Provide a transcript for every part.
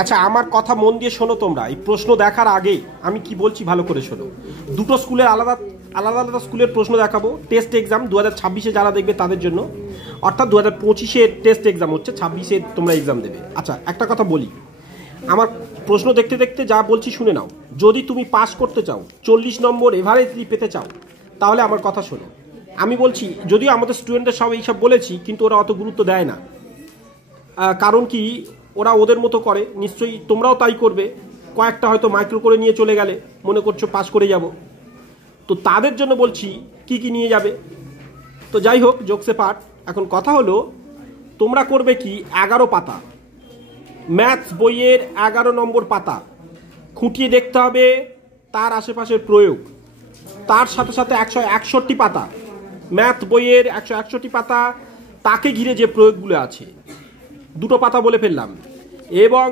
আচ্ছা, আমার কথা মন দিয়ে শোনো। তোমরা এই প্রশ্ন দেখার আগে আমি কি বলছি ভালো করে শোনো। দুটো স্কুলের আলাদা আলাদা আলাদা স্কুলের প্রশ্ন দেখাবো। টেস্ট এক্সাম 2026-এ যারা দেখবে তাদের জন্য, অর্থাৎ 2025-এর টেস্ট এক্সাম হচ্ছে, 26-এ তোমরা এক্সাম দেবে। আচ্ছা, একটা কথা বলি, আমার প্রশ্ন দেখতে দেখতে যা বলছি শুনে নাও। যদি তুমি পাস করতে চাও, 40 নম্বর এভারেজলি পেতে চাও, তাহলে আমার কথা শোনো। আমি বলছি, যদিও আমাদের স্টুডেন্টদের সব এইসব বলেছি, কিন্তু ওরা অত গুরুত্ব দেয় না। কারণ কি, ওরা ওদের মতো করে, নিশ্চয়ই তোমরাও তাই করবে। কয়েকটা হয়তো মাইক্রো করে নিয়ে চলে গেলে, মনে করছো পাস করে যাব। তো তাদের জন্য বলছি কি কি নিয়ে যাবে। তো যাই হোক, জোকসে পাঠ। এখন কথা হলো, তোমরা করবে কি, 11 পাতা ম্যাথস বইয়ের 11 নম্বর পাতা খুঁটিয়ে দেখতে হবে তার আশেপাশের প্রয়োগ। তার সাথে সাথে 161 পাতা ম্যাথ বইয়ের 161 পাতা, তাকে ঘিরে যে প্রয়োগগুলো আছে, দুটো পাতা বলে ফেললাম, এবং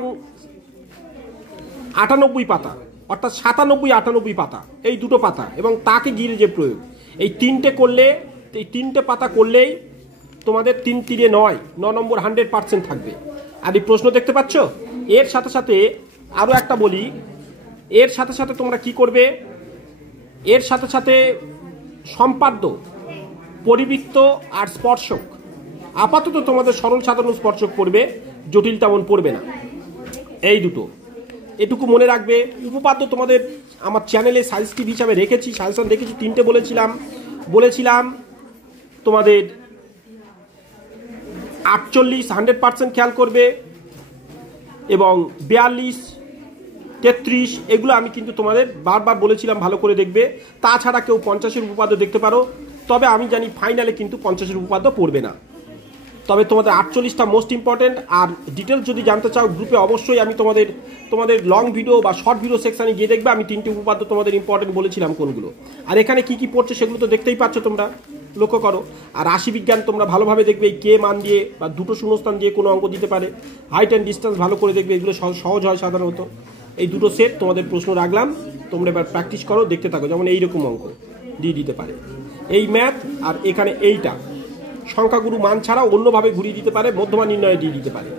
98 পাতা, অর্থাৎ 97-98 পাতা, এই দুটো পাতা এবং তাকে ঘিরে যে প্রয়োগ, এই তিনটে পাতা করলেই তোমাদের 3-3-9 নম্বর 100% থাকবে। আর এই প্রশ্ন দেখতে পাচ্ছ। এর সাথে সাথে আরও একটা বলি, এর সাথে সাথে তোমরা কি করবে, এর সাথে সাথে সম্পাদ্য, পরিবৃত্ত আর স্পর্শক। আপাতত তোমাদের সরল সাধারণ স্পর্শক পড়বে, জটিল তেমন পড়বে না। এই দুটো, এটুকু মনে রাখবে। উপপাদ্য তোমাদের আমার চ্যানেলে সাজেস্টিভ হিসাবে রেখেছি, সাজেশন রেখেছি, 3টে বলেছিলাম তোমাদের 48 100% খেয়াল করবে, এবং 42 33 এগুলো আমি কিন্তু তোমাদের বারবার বলেছিলাম ভালো করে দেখবে। তাছাড়া কেউ 50-এর উপপাদ্য দেখতে পারো, তবে আমি জানি ফাইনালে কিন্তু 50-এর উপপাদ্য পড়বে না। তবে তোমাদের 48টা মোস্ট ইম্পর্টেন্ট। আর ডিটেলস যদি জানতে চাও, গ্রুপে অবশ্যই আমি তোমাদের লং ভিডিও বা শর্ট ভিডিও সেকশানে গিয়ে দেখবে আমি 3টে উপপাদ্য তোমাদের ইম্পর্টেন্ট বলেছিলাম কোনগুলো। আর এখানে কি কি পড়ছে সেগুলো তো দেখতেই পাচ্ছ, তোমরা লক্ষ্য করো। আর রাশিবিজ্ঞান তোমরা ভালোভাবে দেখবে, এই কে মান দিয়ে বা দুটো শূন্যস্থান দিয়ে কোনো অঙ্ক দিতে পারে। হাইট অ্যান্ড ডিস্টেন্স ভালো করে দেখবে, এগুলো সহজ হয় সাধারণত। এই দুটো সেট তোমাদের প্রশ্ন রাখলাম, তোমরা এবার প্র্যাকটিস করো, দেখতে থাকো। যেমন এইরকম অঙ্ক দিয়ে দিতে পারে, এই ম্যাথ, আর এখানে এইটা সংখ্যাগুরু মান ছাড়া অন্যভাবে ঘুরিয়ে দিতে পারে, মধ্যমা নির্ণয়ে দিয়ে দিতে পারে।